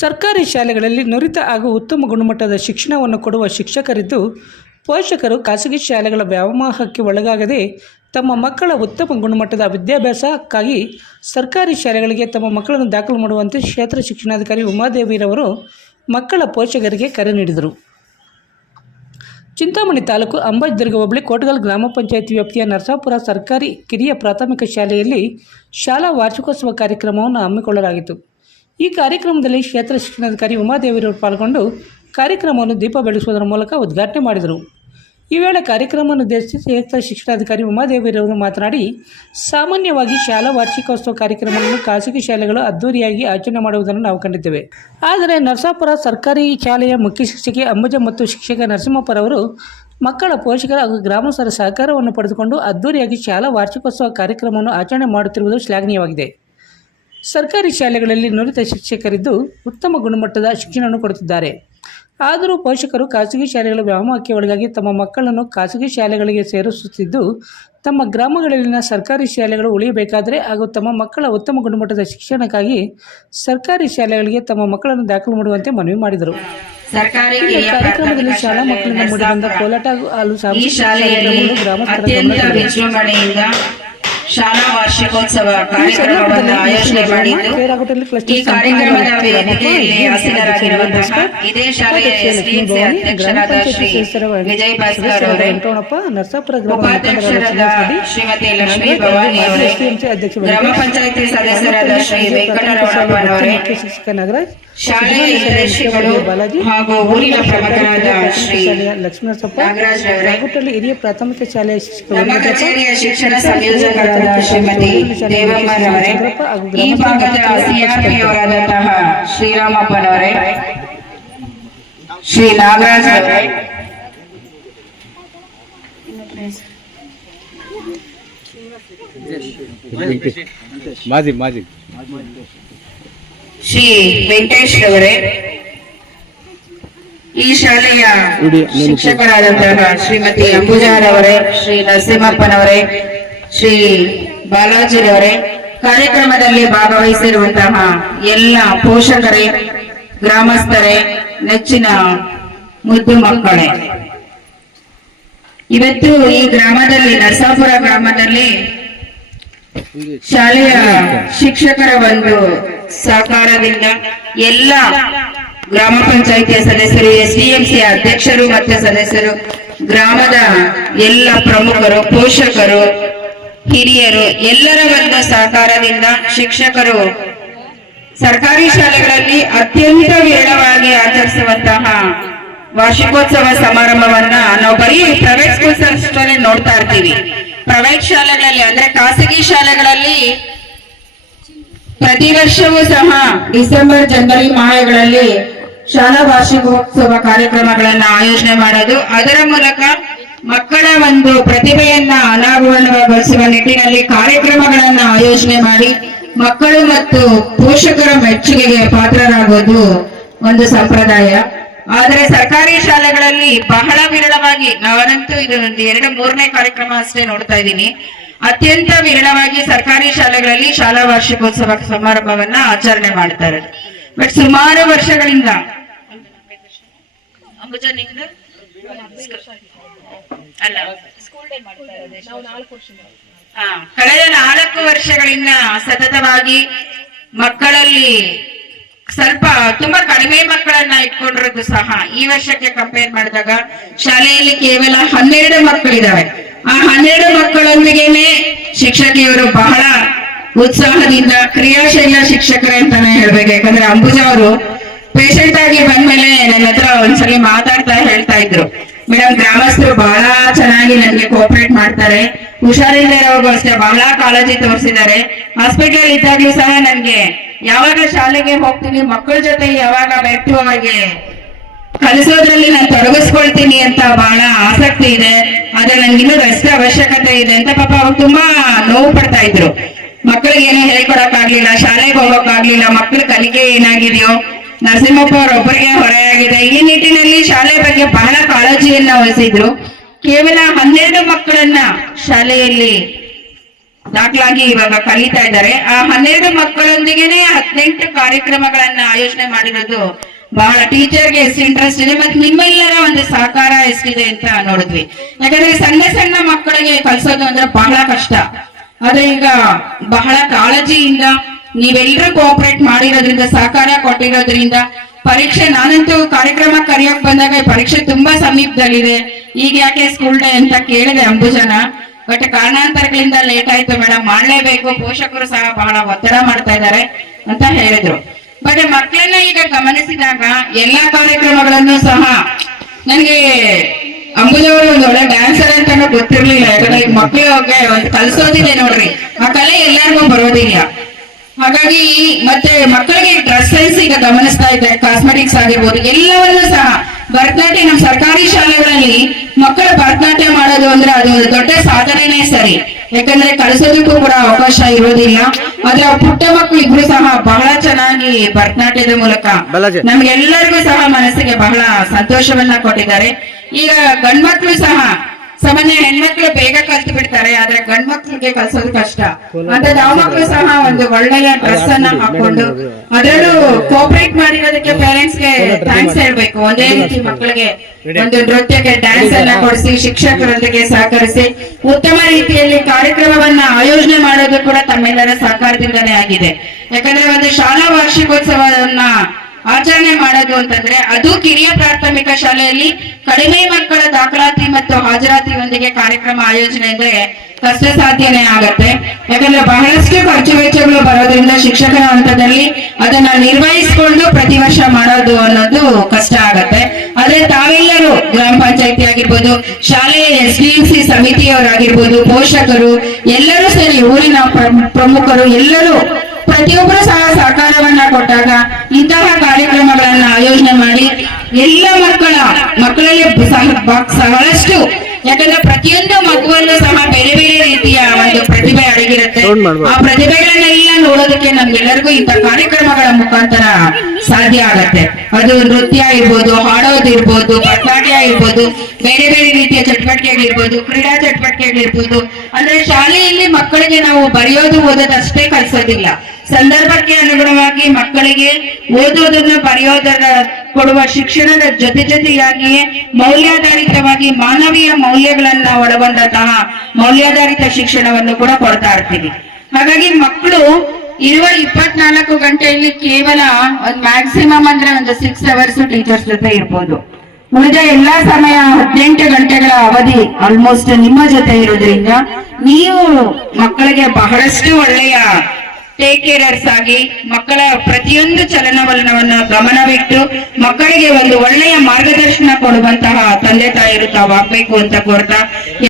ಸರ್ಕಾರಿ ಶಾಲೆಗಳಲ್ಲಿ ನುರಿತ ಹಾಗೂ ಉತ್ತಮ ಗುಣಮಟ್ಟದ ಶಿಕ್ಷಣವನ್ನು ಕೊಡುವ ಶಿಕ್ಷಕರಿದ್ದು, ಪೋಷಕರು ಖಾಸಗಿ ಶಾಲೆಗಳ ವ್ಯಾಮೋಹಕ್ಕೆ ಒಳಗಾಗದೆ ತಮ್ಮ ಮಕ್ಕಳ ಉತ್ತಮ ಗುಣಮಟ್ಟದ ವಿದ್ಯಾಭ್ಯಾಸಕ್ಕಾಗಿ ಸರ್ಕಾರಿ ಶಾಲೆಗಳಿಗೆ ತಮ್ಮ ಮಕ್ಕಳನ್ನು ದಾಖಲು ಮಾಡುವಂತೆ ಕ್ಷೇತ್ರ ಶಿಕ್ಷಣಾಧಿಕಾರಿ ಉಮಾದೇವಿರವರು ಮಕ್ಕಳ ಪೋಷಕರಿಗೆ ಕರೆ ನೀಡಿದರು. ಚಿಂತಾಮಣಿ ತಾಲೂಕು ಅಂಬಾಜಿದುರ್ಗ ಹೋಬಳಿ ಕೋಟಗಲ್ ಗ್ರಾಮ ಪಂಚಾಯಿತಿ ವ್ಯಾಪ್ತಿಯ ನರಸಾಪುರ ಸರ್ಕಾರಿ ಕಿರಿಯ ಪ್ರಾಥಮಿಕ ಶಾಲೆಯಲ್ಲಿ ಶಾಲಾ ವಾರ್ಷಿಕೋತ್ಸವ ಕಾರ್ಯಕ್ರಮವನ್ನು ಹಮ್ಮಿಕೊಳ್ಳಲಾಗಿತ್ತು. ಈ ಕಾರ್ಯಕ್ರಮದಲ್ಲಿ ಕ್ಷೇತ್ರ ಶಿಕ್ಷಣಾಧಿಕಾರಿ ಉಮಾದೇವಿರವರು ಪಾಲ್ಗೊಂಡು ಕಾರ್ಯಕ್ರಮವನ್ನು ದೀಪ ಬೆಳಗಿಸುವುದರ ಮೂಲಕ ಉದ್ಘಾಟನೆ ಮಾಡಿದರು. ಈ ವೇಳೆ ಕಾರ್ಯಕ್ರಮವನ್ನು ಉದ್ದೇಶಿಸಿ ಕ್ಷೇತ್ರ ಶಿಕ್ಷಣಾಧಿಕಾರಿ ಉಮಾದೇವಿರವರು ಮಾತನಾಡಿ, ಸಾಮಾನ್ಯವಾಗಿ ಶಾಲಾ ವಾರ್ಷಿಕೋತ್ಸವ ಕಾರ್ಯಕ್ರಮವನ್ನು ಖಾಸಗಿ ಶಾಲೆಗಳು ಅದ್ದೂರಿಯಾಗಿ ಆಚರಣೆ ಮಾಡುವುದನ್ನು ನಾವು ಕಂಡಿದ್ದೇವೆ. ಆದರೆ ನರಸಾಪುರ ಸರ್ಕಾರಿ ಶಾಲೆಯ ಮುಖ್ಯ ಶಿಕ್ಷಕಿ ಅಂಬುಜ ಮತ್ತು ಶಿಕ್ಷಕ ನರಸಿಂಹಪ್ಪರವರು ಮಕ್ಕಳ ಪೋಷಕರ ಹಾಗೂ ಗ್ರಾಮಸ್ಥರ ಸಹಕಾರವನ್ನು ಪಡೆದುಕೊಂಡು ಅದ್ದೂರಿಯಾಗಿ ಶಾಲಾ ವಾರ್ಷಿಕೋತ್ಸವ ಕಾರ್ಯಕ್ರಮವನ್ನು ಆಚರಣೆ ಮಾಡುತ್ತಿರುವುದು ಶ್ಲಾಘನೀಯವಾಗಿದೆ. ಸರ್ಕಾರಿ ಶಾಲೆಗಳಲ್ಲಿ ನುರಿತ ಶಿಕ್ಷಕರಿದ್ದು ಉತ್ತಮ ಗುಣಮಟ್ಟದ ಶಿಕ್ಷಣವನ್ನು ಕೊಡುತ್ತಿದ್ದಾರೆ. ಆದರೂ ಪೋಷಕರು ಖಾಸಗಿ ಶಾಲೆಗಳ ವ್ಯಾಮೋಹಕ್ಕೆ ಒಳಗಾಗಿ ತಮ್ಮ ಮಕ್ಕಳನ್ನು ಖಾಸಗಿ ಶಾಲೆಗಳಿಗೆ ಸೇರಿಸುತ್ತಿದ್ದು, ತಮ್ಮ ಗ್ರಾಮಗಳಲ್ಲಿನ ಸರ್ಕಾರಿ ಶಾಲೆಗಳು ಉಳಿಯಬೇಕಾದರೆ ಹಾಗೂ ತಮ್ಮ ಮಕ್ಕಳ ಉತ್ತಮ ಗುಣಮಟ್ಟದ ಶಿಕ್ಷಣಕ್ಕಾಗಿ ಸರ್ಕಾರಿ ಶಾಲೆಗಳಿಗೆ ತಮ್ಮ ಮಕ್ಕಳನ್ನು ದಾಖಲು ಮಾಡುವಂತೆ ಮನವಿ ಮಾಡಿದರು. ಕಾರ್ಯಕ್ರಮದಲ್ಲಿ ಶಾಲಾ ಮಕ್ಕಳಿಂದ ಮೂಡಿಬಂದ ಕೋಲಾಟ ಹಾಗೂ ಸಾಂಸ್ಕೃತಿಕ ಕಾರ್ಯಕ್ರಮಗಳು ಗ್ರಾಮಸ್ಥರ ಶಾಲಾ ವಾರ್ಷಿಕೋತ್ಸವ ಕಾರ್ಯಕ್ರಮವನ್ನು ಆಯೋಜನೆ ಮಾಡಿದ್ದು, ಈ ಕಾರ್ಯಕ್ರಮದ ವೇದಿಕೆಯಲ್ಲಿ ಆಸೀನರಾಗಿರುವಂತಹ ಇದೇ ಶಾಲೆಯ ಎಸ್ಡಿಎಂಸಿ ಅಧ್ಯಕ್ಷರಾದ ಶ್ರೀ ವಿಜಯ್ ಭಾಸ್ಕರ್ ಅವರೇ, ಉಪಾಧ್ಯಕ್ಷರಾದ ಶ್ರೀಮತಿ ಲಕ್ಷ್ಮೀ ಭವಾನಿ ಅವರೇ, ಗ್ರಾಮ ಪಂಚಾಯಿತಿ ಸದಸ್ಯರಾದ ಶ್ರೀ ವೆಂಕಟರಮಣಪ್ಪನವರೇ, ಶಾಲೆಯ ನಿರ್ದೇಶಕರು ಹಾಗೂ ಊರಿನ ಪ್ರಮುಖರಾದ ಶ್ರೀ ನಾಗರಾಜ್ ಅವರೇ, ಹಿರಿಯ ಪ್ರಾಥಮಿಕ ಶಾಲೆಯ ನಮ್ಮ ಕಚೇರಿಯ ಶಿಕ್ಷಣ ಸಂಯೋಜಕರಾದ ಶ್ರೀಮತಿ ದೇವಮ್ಮನವರೇ, ಈ ಭಾಗದ ಸಿಆರ್ಪಿಯವರಾದಂತಹ ಶ್ರೀರಾಮಪ್ಪನವರೇ, ಶ್ರೀ ನಾಗರಾಜ್ ಅವರೇ, ಶ್ರೀ ವೆಂಕಟೇಶ್ ಅವರೇ, ಈ ಶಾಲೆಯ ಶಿಕ್ಷಕರಾದಂತಹ ಶ್ರೀಮತಿ ಅಂಬುಜಾರವರೇ, ಶ್ರೀ ನರಸಿಂಹಪ್ಪನವರೇ, ಶ್ರೀ ಬಾಲಾಜಿರವರೇ, ಕಾರ್ಯಕ್ರಮದಲ್ಲಿ ಭಾಗವಹಿಸಿರುವಂತಹ ಎಲ್ಲ ಪೋಷಕರೇ, ಗ್ರಾಮಸ್ಥರೇ, ನೆಚ್ಚಿನ ಮುದ್ದು ಮಕ್ಕಳೇ, ಇವತ್ತು ಈ ಗ್ರಾಮದಲ್ಲಿ ನರಸಾಪುರ ಗ್ರಾಮದಲ್ಲಿ ಶಾಲೆಯ ಶಿಕ್ಷಕರ ಒಂದು ಸಹಕಾರದಿಂದ ಎಲ್ಲ ಗ್ರಾಮ ಪಂಚಾಯಿತಿಯ ಸದಸ್ಯರು, ಎಸ್ಡಿಎಂಸಿ ಅಧ್ಯಕ್ಷರು ಮತ್ತು ಸದಸ್ಯರು, ಗ್ರಾಮದ ಎಲ್ಲ ಪ್ರಮುಖರು, ಪೋಷಕರು, ಹಿರಿಯರು ಎಲ್ಲರ ಒಂದು ಸಹಕಾರದಿಂದ ಶಿಕ್ಷಕರು ಸರ್ಕಾರಿ ಶಾಲೆಗಳಲ್ಲಿ ಅತ್ಯಂತ ವಿರಳವಾಗಿ ಆಚರಿಸುವಂತಹ ವಾರ್ಷಿಕೋತ್ಸವ ಸಮಾರಂಭವನ್ನ ನಾವು ಬರೀ ಪ್ರೈವೇಟ್ ಸ್ಕೂಲ್ಸ್ ಅಷ್ಟೇ ನೋಡ್ತಾ ಇರ್ತೀವಿ. ಪ್ರೈವೇಟ್ ಶಾಲೆಗಳಲ್ಲಿ ಅಂದ್ರೆ ಖಾಸಗಿ ಶಾಲೆಗಳಲ್ಲಿ ಪ್ರತಿ ವರ್ಷವೂ ಸಹ ಡಿಸೆಂಬರ್, ಜನವರಿ ಮಾಹೆಗಳಲ್ಲಿ ಶಾಲಾ ವಾರ್ಷಿಕೋತ್ಸವ ಕಾರ್ಯಕ್ರಮಗಳನ್ನ ಆಯೋಜನೆ ಮಾಡೋದು, ಅದರ ಮೂಲಕ ಮಕ್ಕಳ ಒಂದು ಪ್ರತಿಭೆಯನ್ನ ಅನಾವರಣಗೊಳಿಸುವ ನಿಟ್ಟಿನಲ್ಲಿ ಕಾರ್ಯಕ್ರಮಗಳನ್ನ ಆಯೋಜನೆ ಮಾಡಿ ಮಕ್ಕಳು ಮತ್ತು ಪೋಷಕರ ಮೆಚ್ಚುಗೆಗೆ ಪಾತ್ರರಾಗೋದು ಒಂದು ಸಂಪ್ರದಾಯ. ಆದರೆ ಸರ್ಕಾರಿ ಶಾಲೆಗಳಲ್ಲಿ ಬಹಳ ವಿರಳವಾಗಿ, ನಾವಂತೂ ಇದು ಒಂದು 2-3ನೇ ಕಾರ್ಯಕ್ರಮ ಅಷ್ಟೇ ನೋಡ್ತಾ ಇದ್ದೀನಿ, ಅತ್ಯಂತ ವಿರಳವಾಗಿ ಸರ್ಕಾರಿ ಶಾಲೆಗಳಲ್ಲಿ ಶಾಲಾ ವಾರ್ಷಿಕೋತ್ಸವ ಸಮಾರಂಭವನ್ನ ಆಚರಣೆ ಮಾಡ್ತಾರೆ. ಬಟ್ ಸುಮಾರು ವರ್ಷಗಳಿಂದ ಕಳೆದ 4 ವರ್ಷಗಳಿಂದ ಸತತವಾಗಿ ಮಕ್ಕಳಲ್ಲಿ ಸ್ವಲ್ಪ ತುಂಬಾ ಕಡಿಮೆ ಮಕ್ಕಳನ್ನ ಇಟ್ಕೊಂಡಿರೋದು ಸಹ ಈ ವರ್ಷಕ್ಕೆ ಕಂಪೇರ್ ಮಾಡಿದಾಗ ಶಾಲೆಯಲ್ಲಿ ಕೇವಲ 12 ಮಕ್ಕಳಿದಾವೆ. ಆ 12 ಮಕ್ಕಳೊಂದಿಗೆನೆ ಶಿಕ್ಷಕಿಯರು ಬಹಳ ಉತ್ಸಾಹದಿಂದ ಕ್ರಿಯಾಶೀಲ ಶಿಕ್ಷಕರೇ ಅಂತಾನೆ ಹೇಳ್ಬೇಕು. ಯಾಕಂದ್ರೆ ಅಂಬುಜಾ ಅವರು ಪೇಷಂಟ್ ಆಗಿ ಬಂದ್ಮೇಲೆ ನನ್ನ ಹತ್ರ ಒಂದ್ಸಲಿ ಮಾತಾಡ್ತಾ ಹೇಳ್ತಾ ಇದ್ರು, ಮೇಡಮ್ ಗ್ರಾಮಸ್ಥರು ಬಹಳ ಚೆನ್ನಾಗಿ ನನ್ಗೆ ಕೋಆಪರೇಟ್ ಮಾಡ್ತಾರೆ, ಹುಷಾರಿಲ್ಲದೆ ಇರೋವಾಗೂ ಅಷ್ಟೇ ಬಹಳ ಕಾಳಜಿ ತೋರಿಸಿದ್ದಾರೆ, ಹಾಸ್ಪಿಟಲ್ ಇದ್ದಾಗ್ಲೂ ಸಹ ನನ್ಗೆ ಯಾವಾಗ ಶಾಲೆಗೆ ಹೋಗ್ತೀನಿ ಮಕ್ಕಳ ಜೊತೆ ಯಾವಾಗ ಬೆಟ್ಟು ಅವರಿಗೆ ಕಲಿಸೋದ್ರಲ್ಲಿ ನಾನು ತೊಡಗಿಸ್ಕೊಳ್ತೀನಿ ಅಂತ ಬಹಳ ಆಸಕ್ತಿ ಇದೆ, ಆದ್ರೆ ನನ್ಗಿನ್ನೂ ರೆಸ್ಟ್ ಅವಶ್ಯಕತೆ ಇದೆ ಅಂತ ಪಾಪ ಅವ್ರು ತುಂಬಾ ನೋವು ಪಡ್ತಾ ಇದ್ರು. ಮಕ್ಕಳಿಗೆ ಏನೋ ಹೇಳ್ಕೊಡಕ್ ಆಗ್ಲಿಲ್ಲ, ಶಾಲೆಗೆ ಹೋಗಕ್ ಆಗ್ಲಿಲ್ಲ, ಮಕ್ಕಳ ಕಲಿಕೆ ಏನಾಗಿದೆಯೋ ನರಸಿಂಹಪ್ಪ ಅವರೊಬ್ಬರಿಗೆ ಹೊರೆಯಾಗಿದೆ. ಈ ನಿಟ್ಟಿನಲ್ಲಿ ಶಾಲೆ ಬಗ್ಗೆ ಬಹಳ ಕಾಳಜಿಯನ್ನ ವಹಿಸಿದ್ರು. ಕೇವಲ 12 ಮಕ್ಕಳನ್ನ ಶಾಲೆಯಲ್ಲಿ ದಾಖಲಾಗಿ ಇವಾಗ ಕಲಿತಾ ಇದ್ದಾರೆ. ಆ 12 ಮಕ್ಕಳೊಂದಿಗೆನೆ 18 ಕಾರ್ಯಕ್ರಮಗಳನ್ನ ಆಯೋಜನೆ ಮಾಡಿರೋದು ಬಹಳ ಟೀಚರ್ಗೆ ಎಷ್ಟು ಇಂಟ್ರೆಸ್ಟ್ ಇದೆ ಮತ್ತೆ ನಿಮ್ಮೆಲ್ಲರ ಒಂದು ಸಹಕಾರ ಎಷ್ಟಿದೆ ಅಂತ ನೋಡಿದ್ವಿ. ಯಾಕಂದ್ರೆ ಸಣ್ಣ ಸಣ್ಣ ಮಕ್ಕಳಿಗೆ ಕಲಿಸೋದು ಅಂದ್ರೆ ಬಹಳ ಕಷ್ಟ. ಆದ್ರೆ ಈಗ ಬಹಳ ಕಾಳಜಿಯಿಂದ ನೀವೆಲ್ಲರೂ ಕೋಆಪರೇಟ್ ಮಾಡಿರೋದ್ರಿಂದ, ಸಹಕಾರ ಕೊಟ್ಟಿರೋದ್ರಿಂದ ಪರೀಕ್ಷೆ, ನಾನಂತೂ ಕಾರ್ಯಕ್ರಮ ಕರೆಯೋಕ್ ಬಂದಾಗ ಈ ಪರೀಕ್ಷೆ ತುಂಬಾ ಸಮೀಪದಲ್ಲಿದೆ, ಈಗ ಯಾಕೆ ಸ್ಕೂಲ್ ಡೇ ಅಂತ ಕೇಳಿದೆ ಅಂಬುಜನ. ಬಟ್ ಕಾರಣಾಂತರಗಳಿಂದ ಲೇಟ್ ಆಯ್ತು ಮೇಡಮ್, ಮಾಡ್ಲೇಬೇಕು, ಪೋಷಕರು ಸಹ ಬಹಳ ಒತ್ತಡ ಮಾಡ್ತಾ ಇದ್ದಾರೆ ಅಂತ ಹೇಳಿದ್ರು. ಬಟ್ ಮಕ್ಕಳನ್ನ ಈಗ ಗಮನಿಸಿದಾಗ ಎಲ್ಲಾ ಕಾರ್ಯಕ್ರಮಗಳನ್ನು ಸಹ ನನಗೆ ಅಂಬುಜವರು ಒಂದು ಒಳ್ಳೆ ಡ್ಯಾನ್ಸರ್ ಅಂತ ಗೊತ್ತಿರ್ಲಿಲ್ಲ. ಯಾಕಂದ್ರೆ ಈಗ ಮಕ್ಕಳಿಗೆ ಒಂದು ಕಲ್ಸೋದಿದೆ ನೋಡ್ರಿ, ಆ ಕಲೆ ಎಲ್ಲರಿಗೂ ಬರೋದಿಲ್ಲ. ಹಾಗಾಗಿ ಮತ್ತೆ ಮಕ್ಕಳಿಗೆ ಡ್ರೆಸ್ ಸೆನ್ಸ್ ಈಗ ಗಮನಿಸ್ತಾ ಇದ್ದಾರೆ, ಕಾಸ್ಮೆಟಿಕ್ಸ್ ಆಗಿರ್ಬೋದು, ಎಲ್ಲವನ್ನೂ ಸಹ ಭರತನಾಟ್ಯ ನಮ್ಮ ಸರ್ಕಾರಿ ಶಾಲೆಗಳಲ್ಲಿ ಮಕ್ಕಳು ಭರತನಾಟ್ಯ ಮಾಡೋದು ಅಂದ್ರೆ ಅದು ದೊಡ್ಡ ಸಾಧನೆನೇ ಸರಿ. ಯಾಕಂದ್ರೆ ಕಲಿಸೋದಕ್ಕೂ ಕೂಡ ಅವಕಾಶ ಇರೋದಿಲ್ಲ. ಆದ್ರೆ ಪುಟ್ಟ ಮಕ್ಕಳು ಇಬ್ರು ಸಹ ಬಹಳ ಚೆನ್ನಾಗಿ ಭರತನಾಟ್ಯದ ಮೂಲಕ ನಮ್ಗೆಲ್ಲರಿಗೂ ಸಹ ಮನಸ್ಸಿಗೆ ಬಹಳ ಸಂತೋಷವನ್ನ ಕೊಟ್ಟಿದ್ದಾರೆ. ಈಗ ಗಂಡ್ಮಕ್ಳು ಸಹ ಸಾಮಾನ್ಯ ಹೆಣ್ಮಕ್ಳು ಬೇಗ ಕಲ್ತು ಬಿಡ್ತಾರೆ, ಆದ್ರೆ ಗಂಡ್ಮಕ್ಳಿಗೆ ಕಲ್ಸೋದು ಕಷ್ಟ. ಅಂತ ನಾವು ಮಕ್ಕಳು ಸಹ ಒಂದು ಒಳ್ಳೆಯ ಡ್ರೆಸ್ ಅನ್ನ ಹಾಕೊಂಡು ಅದರಲ್ಲೂ ಕೋಆಪರೇಟ್ ಮಾಡಿರೋದಕ್ಕೆ ಪೇರೆಂಟ್ಸ್ಗೆ ಥ್ಯಾಂಕ್ಸ್ ಹೇಳ್ಬೇಕು. ಒಂದೇ ರೀತಿ ಮಕ್ಕಳಿಗೆ ಒಂದು ನೃತ್ಯಕ್ಕೆ ಡ್ಯಾನ್ಸ್ ಅನ್ನ ಕೊಡಿಸಿ ಶಿಕ್ಷಕರೊಂದಿಗೆ ಸಹಕರಿಸಿ ಉತ್ತಮ ರೀತಿಯಲ್ಲಿ ಕಾರ್ಯಕ್ರಮವನ್ನ ಆಯೋಜನೆ ಮಾಡೋದು ಕೂಡ ತಮ್ಮೆಲ್ಲರ ಸಹಕಾರದಿಂದನೇ ಆಗಿದೆ. ಯಾಕಂದ್ರೆ ಒಂದು ಶಾಲಾ ವಾರ್ಷಿಕೋತ್ಸವವನ್ನ ಆಚರಣೆ ಮಾಡೋದು ಅಂತಂದ್ರೆ ಅದು ಕಿರಿಯ ಪ್ರಾಥಮಿಕ ಶಾಲೆಯಲ್ಲಿ ಕಡಿಮೆ ಮಕ್ಕಳ ದಾಖಲಾತಿ ಮತ್ತು ಹಾಜರಾತಿಯೊಂದಿಗೆ ಕಾರ್ಯಕ್ರಮ ಆಯೋಜನೆ ಅಂದ್ರೆ ಕಷ್ಟ ಸಾಧ್ಯನೇ ಆಗತ್ತೆ. ಯಾಕಂದ್ರೆ ಬಹಳಷ್ಟು ಖರ್ಚು ವೆಚ್ಚಗಳು ಬರೋದ್ರಿಂದ ಶಿಕ್ಷಕರ ಹಂತದಲ್ಲಿ ಅದನ್ನ ನಿರ್ವಹಿಸಿಕೊಂಡು ಪ್ರತಿ ವರ್ಷ ಮಾಡೋದು ಅನ್ನೋದು ಕಷ್ಟ ಆಗತ್ತೆ. ಆದ್ರೆ ತಾವೆಲ್ಲರೂ ಗ್ರಾಮ ಪಂಚಾಯತಿ ಆಗಿರ್ಬೋದು, ಶಾಲೆಯ SDMC ಸಮಿತಿಯವರಾಗಿರ್ಬೋದು, ಪೋಷಕರು ಎಲ್ಲರೂ ಸೇರಿ, ಊರಿನ ಪ್ರಮುಖರು ಎಲ್ಲರೂ ಪ್ರತಿಯೊಬ್ಬರು ಸಹ ಸಹಕಾರವನ್ನ ಕೊಟ್ಟಾಗ ಇಂತಹ ಕಾರ್ಯಕ್ರಮಗಳನ್ನ ಆಯೋಜನೆ ಮಾಡಿ ಎಲ್ಲ ಮಕ್ಕಳಲ್ಲಿ ಬಹಳಷ್ಟು, ಯಾಕಂದ್ರೆ ಪ್ರತಿಯೊಂದು ಮಗುವಲ್ಲೂ ಸಹ ಬೇರೆ ಬೇರೆ ರೀತಿಯ ಒಂದು ಪ್ರತಿಭೆ ಅಡಗಿರುತ್ತೆ. ಆ ಪ್ರತಿಭೆಗಳನ್ನೆಲ್ಲ ನೋಡೋದಕ್ಕೆ ನಮ್ಗೆಲ್ಲರಿಗೂ ಇಂಥ ಕಾರ್ಯಕ್ರಮಗಳ ಮುಖಾಂತರ ಸಾಧ್ಯ ಆಗತ್ತೆ. ಅದು ನೃತ್ಯ ಇರ್ಬೋದು, ಹಾಡೋದಿರ್ಬೋದು, ಭರತನಾಟ್ಯ ಇರ್ಬೋದು, ಬೇರೆ ಬೇರೆ ರೀತಿಯ ಚಟುವಟಿಕೆಗಳಿರ್ಬೋದು, ಕ್ರೀಡಾ ಚಟುವಟಿಕೆಗಳಿರ್ಬೋದು. ಅಂದ್ರೆ ಶಾಲೆಯಲ್ಲಿ ಮಕ್ಕಳಿಗೆ ನಾವು ಬರೆಯೋದು ಓದೋದಷ್ಟೇ ಕಲಿಸೋದಿಲ್ಲ, ಸಂದರ್ಭಕ್ಕೆ ಅನುಗುಣವಾಗಿ ಮಕ್ಕಳಿಗೆ ಓದೋದನ್ನ ಬರೆಯೋದರ ಕೊಡುವ ಶಿಕ್ಷಣದ ಜೊತೆಯಾಗಿಯೇ ಮೌಲ್ಯಾಧಾರಿತವಾಗಿ ಮಾನವೀಯ ಮೌಲ್ಯಗಳನ್ನ ಒಳಗೊಂಡಂತಹ ಮೌಲ್ಯಾಧಾರಿತ ಶಿಕ್ಷಣವನ್ನು ಕೂಡ ಕೊಡ್ತಾ ಇರ್ತೀವಿ. ಹಾಗಾಗಿ ಮಕ್ಕಳು ಇರುವ 24 ಗಂಟೆಯಲ್ಲಿ ಕೇವಲ ಒಂದು ಮ್ಯಾಕ್ಸಿಮಮ್ ಅಂದ್ರೆ ಒಂದು 6 ಅವರ್ಸ್ ಟೀಚರ್ಸ್ ಜೊತೆ ಇರ್ಬೋದು. ಉಳಿದ ಎಲ್ಲಾ ಸಮಯ 18 ಗಂಟೆಗಳ ಅವಧಿ ಆಲ್ಮೋಸ್ಟ್ ನಿಮ್ಮ ಜೊತೆ ಇರೋದ್ರಿಂದ ನೀವು ಮಕ್ಕಳಿಗೆ ಬಹಳಷ್ಟು ಒಳ್ಳೆಯ ಟೇಕ್ ಕೇರರ್ಸ್ ಆಗಿ ಮಕ್ಕಳ ಪ್ರತಿಯೊಂದು ಚಲನವಲನವನ್ನ ಗಮನವಿಟ್ಟು ಮಕ್ಕಳಿಗೆ ಒಂದು ಒಳ್ಳೆಯ ಮಾರ್ಗದರ್ಶನ ಕೊಡುವಂತಹ ತಂದೆ ತಾಯಿರು ತಾವಾಗಬೇಕು ಅಂತ ಕೋರ್ತಾ